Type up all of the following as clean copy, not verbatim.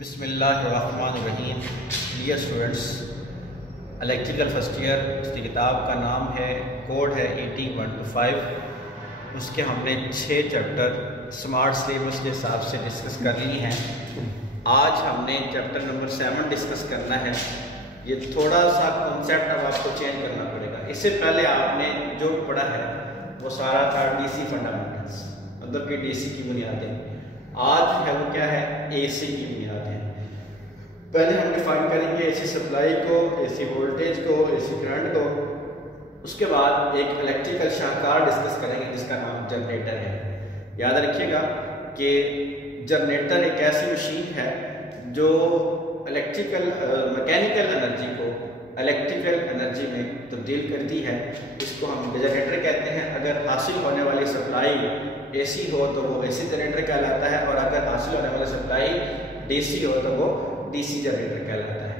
बिस्मिल्लाहिर्रहमानिर्रहीम। Dear students, electrical first year, उसकी किताब का नाम है, कोड है 18125। उसके हमने 6 चैप्टर स्मार्ट सिलेबस के हिसाब से डिस्कस कर लिए हैं। आज हमने चैप्टर नंबर 7 डिस्कस करना है। ये थोड़ा सा कॉन्सेप्ट अब आपको चेंज करना पड़ेगा। इससे पहले आपने जो भी पढ़ा है वो सारा था डीसी फंडामेंटल्स, मतलब कि डीसी की बुनियादें। आज है वो क्या है, एसी की बुनियादें। पहले हम डिफाइन करेंगे एसी सप्लाई को, एसी वोल्टेज को, एसी करंट को। उसके बाद एक इलेक्ट्रिकल शाहकार डिस्कस करेंगे जिसका नाम जनरेटर है। याद रखिएगा कि जनरेटर एक ऐसी मशीन है जो मैकेनिकल एनर्जी को इलेक्ट्रिकल एनर्जी में तब्दील करती है। इसको हम जनरेटर कहते हैं। अगर हासिल होने वाली सप्लाई एसी हो तो वो एसी जनरेटर कहलाता है, और अगर हासिल होने वाली सप्लाई डीसी हो तो वो डीसी जनरेटर कहलाता है।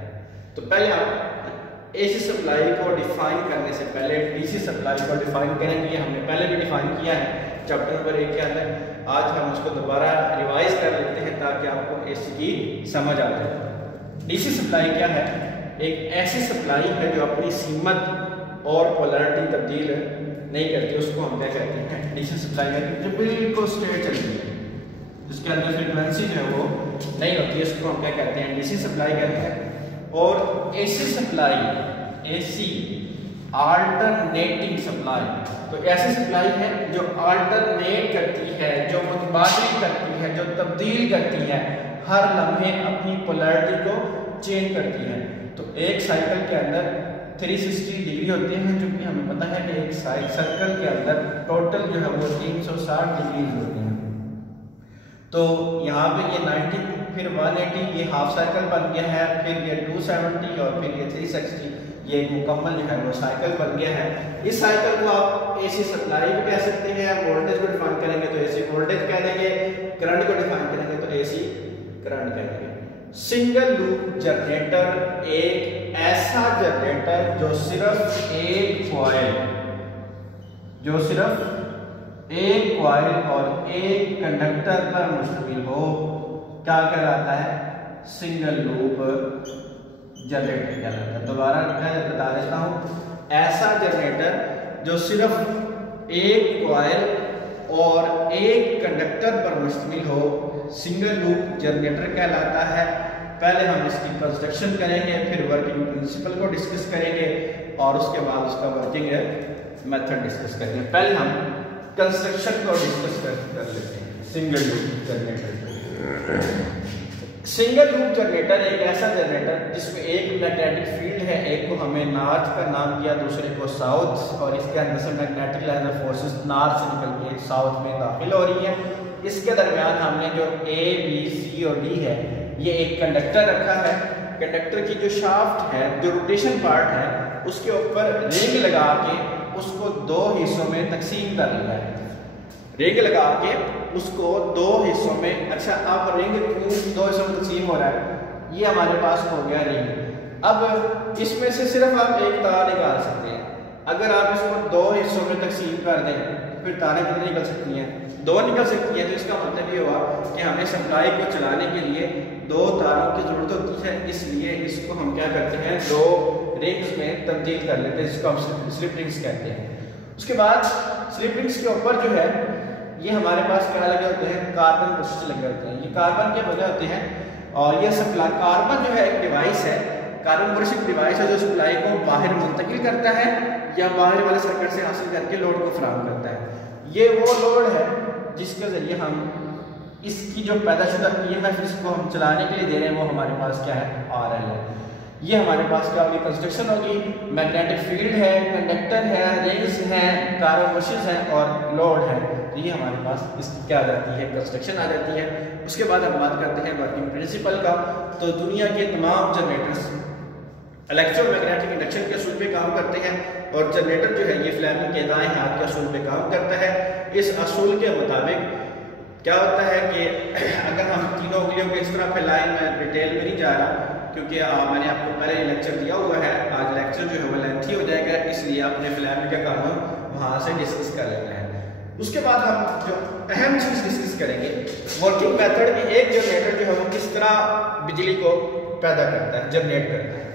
तो पहले हम एसी सप्लाई को डिफाइन करने से पहले डीसी सप्लाई को डिफाइन करेंगे। हमने पहले भी डिफाइन किया है चैप्टर नंबर 1 के अंदर। आज हम उसको दोबारा रिवाइज कर लेते हैं ताकि आपको एसी की समझ आ जाए। डीसी सप्लाई क्या है? एक ऐसी सप्लाई है जो अपनी सीमत और पोलैरिटी तब्दील नहीं करती। उसको हम क्या कहते हैं, डीसी सप्लाई है, जो बिल्कुल स्ट्रेट चलती है, जिसके अंदर फ्रीक्वेंसी जो है वो नहीं होती है। इसको हम क्या कहते हैं, डीसी सप्लाई कहते हैं। और AC supply, AC alternating supply, तो ऐसी सप्लाई है जो अल्टरनेट करती है, जो मुतबादिल करती है, जो तब्दील करती है, हर लम्हे अपनी पोलैरिटी को चेंज करती है। तो एक साइकिल के अंदर 360 डिग्री होते हैं, जो कि हमें पता है कि एक सर्कल के अंदर टोटल जो है वो 360 डिग्री होते हैं। तो यहाँ पे ये 90, फिर 180, ये हाफ साइकिल बन गया है, फिर ये 270 और फिर ये 360, ये एक मुकम्मल जो है वो साइकिल बन गया है। इस साइकिल को आप एसी सप्लाई भी कह सकते हैं। वोल्टेज को डिफाइन करेंगे तो एसी वोल्टेज कह देंगे, करंट को डिफाइन करेंगे तो एसी करंट कह देंगे। सिंगल लूप जनरेटर एक ऐसा जनरेटर जो सिर्फ एक कॉइल और एक कंडक्टर पर मुश्तमिल हो, क्या कहलाता है? सिंगल लूप जनरेटर कहलाता है। दोबारा बता देता हूं, ऐसा जनरेटर जो सिर्फ एक कॉइल और एक कंडक्टर पर मुश्तमिल हो, सिंगल लूप जनरेटर कहलाता है। पहले हम इसकी कंस्ट्रक्शन करेंगे, फिर वर्किंग प्रिंसिपल को डिस्कस करेंगे और उसके बाद उसका वर्किंग मेथड डिस्कस करेंगे। पहले हम कंस्ट्रक्शन को डिस्कस कर लेते हैं। Single loop generator, single loop generator एक ऐसा जनरेटर जिसमें एक मैग्नेटिक फील्ड है, एक को हमें नॉर्थ का नाम दिया, दूसरे को साउथ, और इसके अंदर से मैग्नेटिक लाइनर फोर्सेस नॉर्थ से निकल के साउथ में दाखिल हो रही है। इसके दरमियान हमने जो ए, बी, सी और डी है, ये एक कंडक्टर रखा है। कंडक्टर की जो शाफ्ट है, जो रोटेशन पार्ट है, उसके ऊपर रिंग लगा के उसको 2 हिस्सों में तकसीम कर लिया है। रिंग लगा के उसको 2 हिस्सों में, अच्छा अब रिंग 2 हिस्सों में तकसीम हो रहा है, ये हमारे पास हो गया रिंग। अब इसमें से सिर्फ आप एक तार निकाल सकते हैं। अगर आप इसको 2 हिस्सों में तकसीम कर दें फिर तारें कितनी निकल सकती हैं? 2 निकल सकती हैं। तो इसका मतलब ये हुआ कि हमें सप्लाई को चलाने के लिए 2 तारों की जरूरत होती है। इसलिए इसको हम क्या करते हैं, 2 रिंग्स में तब्दील कर लेते हैं, जिसको हम स्लिप रिंग्स कहते हैं। उसके बाद स्लिप रिंग्स के ऊपर जो है ये हमारे पास क्या लगे होते हैं, कार्बन बुशेस लगे होते हैं। ये कार्बन के बने होते हैं, और ये सप्लाई, कार्बन जो है एक डिवाइस है, कार्बन बुश एक डिवाइस है जो सप्लाई को बाहर मुंतकिल करता है या बाहर वाले सर्किट से हासिल करके लोड को फराहम करता है। ये वो लोड है जिसके जरिए हम इसकी जो पैदाशुदा ईएमएफ जिसको हम चलाने के लिए दे रहे हैं वो हमारे पास क्या है, आरएल है। ये हमारे पास क्या होगी, कंस्ट्रक्शन होगी। मैग्नेटिक फील्ड है, कंडक्टर है, रिंग्स हैं, कार्बन बुशेस हैं और लोड है। तो ये हमारे पास इसकी क्या आ जाती है, कंस्ट्रक्शन आ जाती है। उसके बाद हम बात करते हैं वर्किंग प्रिंसिपल का। तो दुनिया के तमाम जनरेटर्स इलेक्ट्रोमैग्नेटिक इंडक्शन के असूल पे काम करते हैं, और जनरेटर जो है ये फ्लेमिंग के दाएं हाथ के असूल पे काम करता है। इस असूल के मुताबिक क्या होता है कि अगर हम तीनों उंगलियों को इस तरह फैलाएं, मैं डिटेल में नहीं जा रहा क्योंकि मैंने आपको पहले लेक्चर दिया हुआ है। आज लेक्चर जो है वो लेंथी हो जाएगा, इसलिए अपने फ्लेमिंग का कानून वहाँ से डिस्कस कर लेना है। उसके बाद हम जो अहम चीज़ डिस्कस करेंगे वर्किंग मेथड में एक जनरेटर जो है वो किस तरह बिजली को पैदा करता है, जनरेट करता है।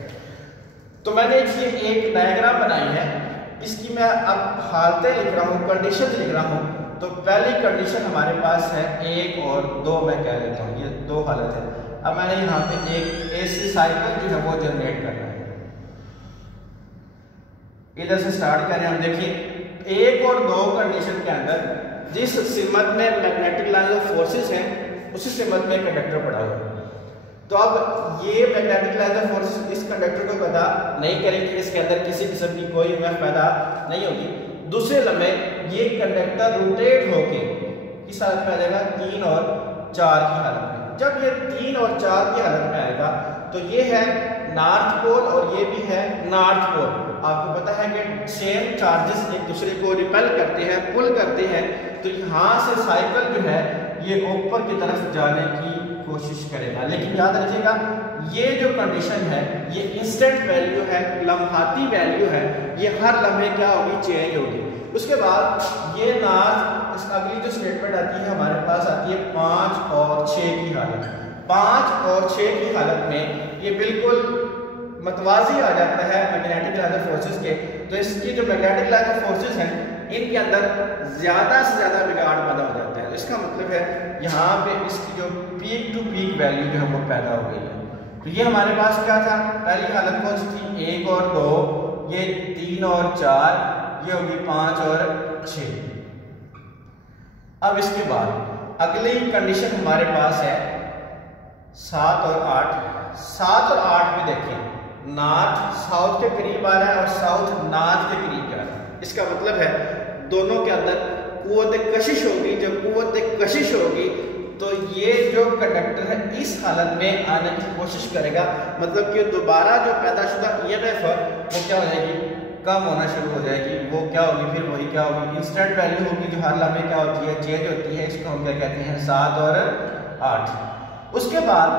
तो मैंने ये एक डायग्राम बनाई है, इसकी मैं अब हालतें लिख रहा हूँ, कंडीशन लिख रहा हूँ। तो पहली कंडीशन हमारे पास है 1 और 2, मैं कह देता हूँ, ये 2 हालत है। अब मैंने यहाँ पे एक AC साइकिल जो है वो जनरेट करना है। इधर से स्टार्ट करें हम, देखिए 1 और 2 कंडीशन के अंदर जिस सिमत में मैग्नेटिक लाइन ऑफ फोर्सेस हैं उसी सिमत में कंडक्टर पड़ा हुआ है। तो अब ये मैग्नेटिक लाइन ऑफ फोर्सेस इस कंडक्टर को पैदा नहीं करेंगे, इसके अंदर किसी किस्म की कोई EMF पैदा नहीं होगी। दूसरे लम्हे ये कंडक्टर रोटेट होके किस हालत में आ जाएगा, 3 और 4 की हालत में। जब ये 3 और 4 की हालत में आएगा तो ये है नॉर्थ पोल और ये भी है नॉर्थ पोल। आपको पता है कि सेम चार्जेस एक दूसरे को रिपेल करते हैं, पुल करते हैं। तो यहाँ से साइकिल जो है ये ऊपर की तरफ जाने की कोशिश करेगा। लेकिन याद रखिएगा ये जो कंडीशन है ये इंस्टेंट वैल्यू है, लम्हाती वैल्यू है, ये हर लम्हे क्या होगी, चेंज होगी। उसके बाद ये नाज अगली जो स्टेटमेंट आती है हमारे पास आती है 5 और 6 की हालत। 5 और 6 की हालत में ये बिल्कुल मतवाजी आ जाता है मैग्नेटिक लाइन ऑफ फोर्सेस के। तो इसकी जो मैग्नेटिक लाइन ऑफ फोर्सेस हैं इनके अंदर ज़्यादा से ज़्यादा बिगाड़ पैदा हो जाता है। इसका मतलब है यहाँ पे इसकी जो पीक टू पीक वैल्यू जो है वो पैदा हो गई है। तो ये हमारे पास क्या था, पहली हालत कौन सी थी, 1 और 2, ये 3 और 4, ये होगी 5 और 6। अब इसके बाद अगली कंडीशन हमारे पास है 7 और 8। 7 और 8 में देखें नॉर्थ साउथ के करीब आ रहा है और साउथ नॉर्थ के करीब जा रहा है। इसका मतलब है दोनों के अंदर कुव्वत कशिश होगी। जब कुव्वत कशिश होगी तो ये जो कंडक्टर है इस हालत में आने की कोशिश करेगा, मतलब कि दोबारा जो पैदाशुदा EMF है वो क्या हो जाएगी, कम होना शुरू हो जाएगी। वो क्या होगी, फिर वही क्या होगी, इंस्टेंट वैल्यू होगी जो हर लम्हे क्या होती है, चेंज होती है। इसको हम क्या कहते हैं, 7 और 8। उसके बाद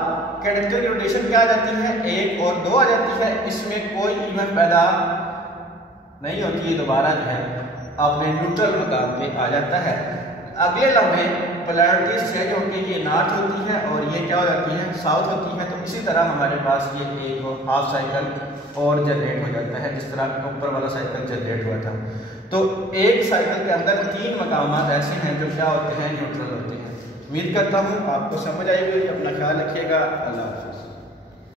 कंडक्टर की रोटेशन क्या आ जाती है, 1 और 2 आ जाती है। इसमें कोई EMF पैदा नहीं होती है, दोबारा जो है अपने न्यूट्रल मकाम पे आ जाता है। अगले लम्हे पोलैरिटीज चेंज होकर ये नॉर्थ होती है और ये क्या हो जाती है, साउथ होती है। तो इसी तरह हमारे पास ये एक हाफ साइकिल और जनरेट हो जाता है, जिस तरह ऊपर वाला साइकिल जनरेट हुआ था। तो एक साइकिल के अंदर 3 मकामात ऐसे हैं जो क्या होते हैं, न्यूट्रल होते हैं। उम्मीद करता हूँ आपको समझ आई होगी। अपना ख्याल रखिएगा। अल्लाह हाफ़िज़।